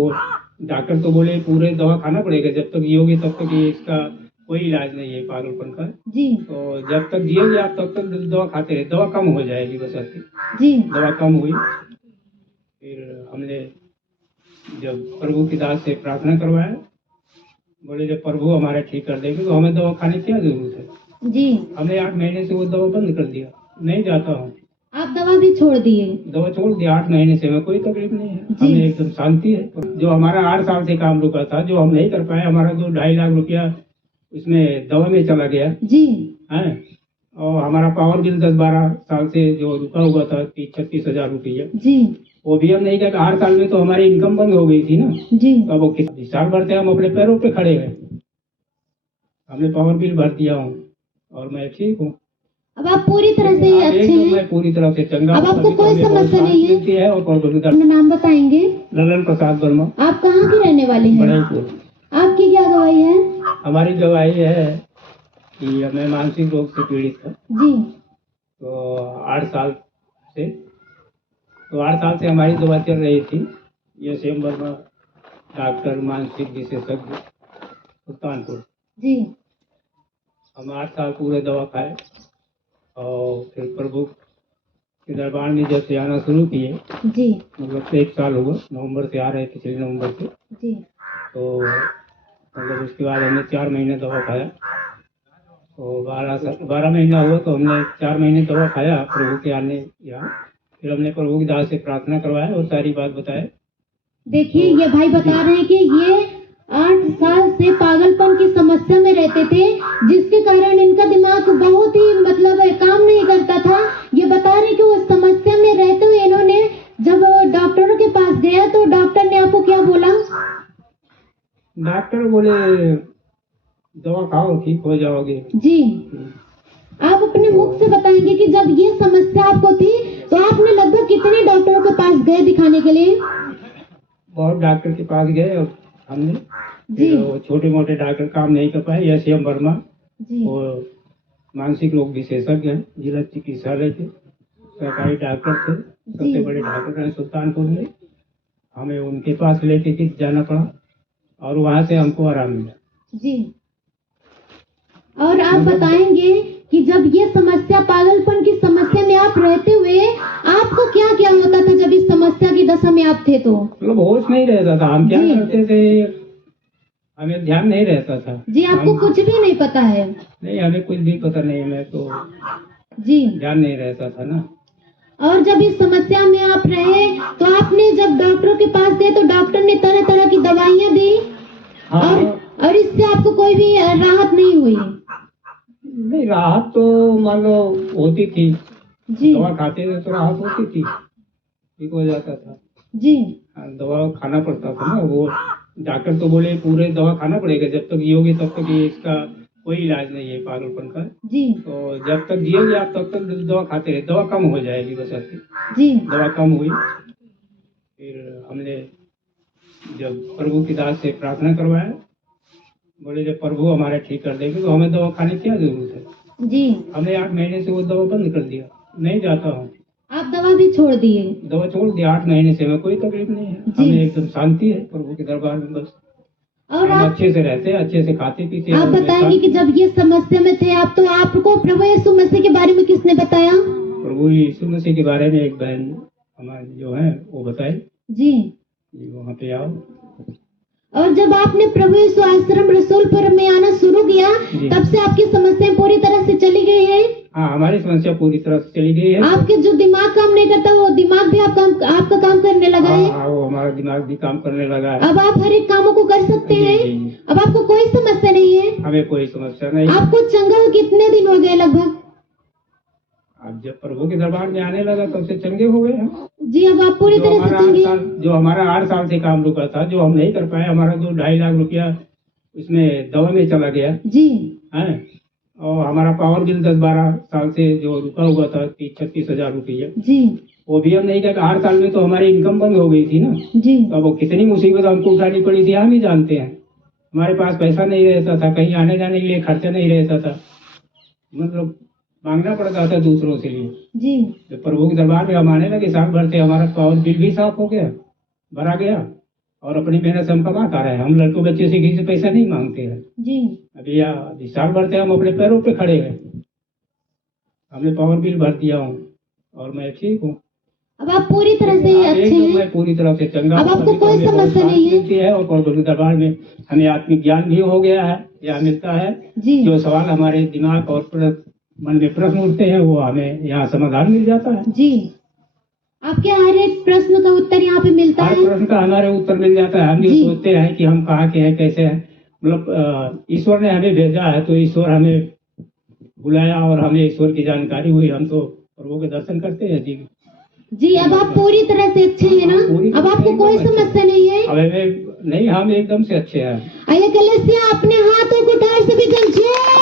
वो डॉक्टर तो बोले पूरे दवा खाना पड़ेगा, जब तक जियोगे तब तक ये इसका कोई इलाज नहीं है पागलपन का जी। तो जब तक जियोगे आप तब तक दवा खाते रहे, दवा कम हो जाएगी बस आपकी। जी। दवा कम हुई, फिर हमने जब प्रभु की दास से प्रार्थना करवाया, बोले जब प्रभु हमारा ठीक कर देंगे तो हमें दवा खाने की क्या जरूरत है। जी। हमने 8 महीने से वो दवा बंद कर दिया, नहीं जाता हूँ। आप दवा भी छोड़ दिए? दवा छोड़ दिया 8 महीने से, हमें कोई तकलीफ नहीं है, जी। हमें एकदम शांति है। जो हमारा 8 साल से काम रुका था, जो हम नहीं कर पाए, हमारा 2-2.5 लाख रुपया उसमें दवा में चला गया जी है। और हमारा पावर बिल 10-12 साल से जो रुका हुआ था 30-36 हजार रुपया, जी वो भी हम नहीं कर। 8 साल में तो हमारी इनकम बंद हो गई थी ना जी। तो अब वो साल भर से हम अपने पैरों पे खड़े हैं, हमने पावर बिल भर दिया हूँ और मैं ठीक हूँ। अब आप पूरी तरह से अच्छे हैं? मैं पूरी तरह से चंगा। अब आपको कोई समस्या नहीं है? और अपना नाम बताएंगे? ललन प्रसाद वर्मा। आप कहाँ के रहने वाले हैं? बड़ाईपुर। आपकी क्या गवाही है? हमारी गवाही है कि मैं मानसिक रोग से पीड़ित था जी। तो 8 साल से हमारी दवा चल रही थी। ये सेम वर्मा डॉक्टर मानसिक विशेषज्ञ सुल्तानपुर। जी। हम 8 साल पूरे दवा खाए और फिर प्रभु के दरबार में जब से आना शुरू किए, जी। मतलब 1 साल हुआ, नवंबर से आ रहे थे, 6 नवंबर से। जी। तो मतलब उसके बाद हमने 4 महीने दवा खाया तो 12 महीना हुआ तो हमने 4 महीने दवा खाया प्रभु के आने यहाँ। फिर हमने प्रभु की दास से प्रार्थना करवाया और सारी बात बताए। देखिए ये भाई बता रहे हैं कि ये 8 साल से पागलपन की समस्या में रहते थे, जिसके कारण इनका दिमाग बहुत ही मतलब काम नहीं करता था। ये बता रहे हैं कि उस समस्या में रहते हुए इन्होंने जब डॉक्टरों के पास गया तो डॉक्टर ने आपको क्या बोला? डॉक्टर बोले दवा खाओ ठीक हो जाओगे। जी। आप अपने मुख से बताएंगे कि जब ये समस्या आपको थी तो आपने लगभग कितने डॉक्टरों के पास गए दिखाने के लिए? बहुत डॉक्टर के पास गए और हमने जी। छोटे मोटे डॉक्टर काम नहीं कर पाए। यश एम वर्मा जी। वो मानसिक रोग विशेषज्ञ हैं, जिला चिकित्सालय के सरकारी डॉक्टर थे, सबसे बड़े डॉक्टर हैं सुल्तानपुर में। हमें उनके पास लेके जाना पड़ा और वहाँ से हमको आराम मिला। जी। और आप बताएंगे कि जब ये समस्या पागलपन की समस्या में आप रहते हुए आपको क्या क्या होता था जब इस समस्या की दशा में आप थे? तो मतलब होश नहीं रहता था, हम क्या करते थे, हमें ध्यान नहीं रहता था। जी। आपको कुछ भी नहीं पता है? नहीं, हमें कुछ भी पता नहीं, हमें तो जी ध्यान नहीं रहता था ना। और जब इस समस्या में आप रहे तो आपने जब डॉक्टरों के पास गए तो डॉक्टर ने तरह तरह की दवाइयाँ दी। हाँ। और इससे आपको कोई भी राहत नहीं हुई? नहीं, राहत तो मान लो होती थी जी। दवा खाते थे तो राहत होती थी, ठीक हो जाता था। जी। दवा खाना पड़ता था ना, वो डॉक्टर तो बोले पूरे दवा खाना पड़ेगा, जब तक जियोगे तब तक ये इसका कोई इलाज नहीं है पागलपन का। जी। तो जब तक जियोगे आप तब तक दवा खाते रहे, दवा कम हो जाएगी बस आपकी। जी। दवा कम हुई, फिर हमने जब प्रभु की दास से प्रार्थना करवाया, बोले जब प्रभु हमारा ठीक कर देंगे तो हमें दवा खाने की क्या जरूरत है। जी। हमने 8 महीने से वो दवा बंद कर दिया, नहीं जाता हूँ। आप दवा भी छोड़ दिए? दवा छोड़ दिया 8 महीने से, हमें कोई तकलीफ नहीं है, हमें एकदम शांति है प्रभु के दरबार में बस। और हम अच्छे से रहते हैं, अच्छे से खाते पीते। आप बताएंगे कि जब ये समस्या में थे आप तो आपको प्रभु यीशु मसीह के बारे में किसने बताया? प्रभु यीशु मसीह के बारे में एक बहन हमारी जो है वो बताई। जी। वहाँ पे आओ। और जब आपने प्रभु यीशु आश्रम रसूलपुर में आना शुरू किया तब से आपकी समस्या पूरी तरह से चली गई है? हाँ, हमारी समस्या पूरी तरह से चली गई है। आपके जो दिमाग काम नहीं करता वो दिमाग भी आपका काम करने लगा है? हाँ, वो हमारा दिमाग भी काम करने लगा है। अब आप हर एक कामों को कर सकते हैं? अब आपको कोई समस्या नहीं है? हमें कोई समस्या नहीं। आपको चंगा कितने दिन हो गए लगभग? अब जब प्रभु के दरबार में आने लगा तब से चंगे हो गए हम। जी। अब आप पूरी तरह से चंगे? जो हमारा 8 साल से काम रुका था, जो हम नहीं कर पाए, हमारा 2-2.5 लाख रुपया उसमें दवा में चला गया। जी। है। और हमारा पावर बिल 10-12 साल से जो रुका हुआ था 30-36 हजार रुपया। जी। वो भी हम नहीं कर। 8 साल में तो हमारी इनकम बंद हो गई थी ना। जी। तो वो कितनी मुसीबत हमको उठानी पड़ी थी हम ही जानते हैं। हमारे पास पैसा नहीं रहता था, कहीं आने जाने के लिए खर्चा नहीं रहता था, मतलब मांगना पड़ता था दूसरों से लिए। जी। जब प्रभु के दरबार में हम आने लगे साल भर से हमारा पावर बिल भी साफ हो गया, भरा गया और अपनी मेहनत से हम कमा खा रहे हैं। हम लड़कों बच्चे से किसी से पैसा नहीं मांगते हैं। जी अभी साल भर से हम अपने पैरों पे खड़े हैं। हमने पावर बिल भर दिया हूँ और मैं ठीक हूँ। अब आप पूरी तरह से अच्छे एकदम हैं। मैं पूरी तरह से चंगा अब हूँ। आपको अभी तो कोई हमें बहुत समस्या शांति नहीं है? मिलती है और गुरु के दरबार में हमें आत्मिक ज्ञान भी हो गया है। यह मिलता है जी जो सवाल हमारे दिमाग और मन में प्रश्न उठते हैं वो हमें यहाँ समाधान मिल जाता है। जी आपके हर एक प्रश्न का उत्तर यहाँ पे मिलता हर है। प्रश्न का हमारे उत्तर मिल जाता है। हम जो जी। सोचते हैं कि हम कहाँ के हैं, कैसे हैं, मतलब ईश्वर ने हमें भेजा है तो ईश्वर हमें बुलाया और हमें ईश्वर की जानकारी हुई। हम तो प्रभु के दर्शन करते हैं जी। जी अब आप पूरी तरह से अच्छे हैं ना? अब आपको कोई समस्या नहीं है? अब नहीं, हम एकदम से अच्छे हैं। आइए कलेसिया अपने हाथों को उठाए सभी जन जय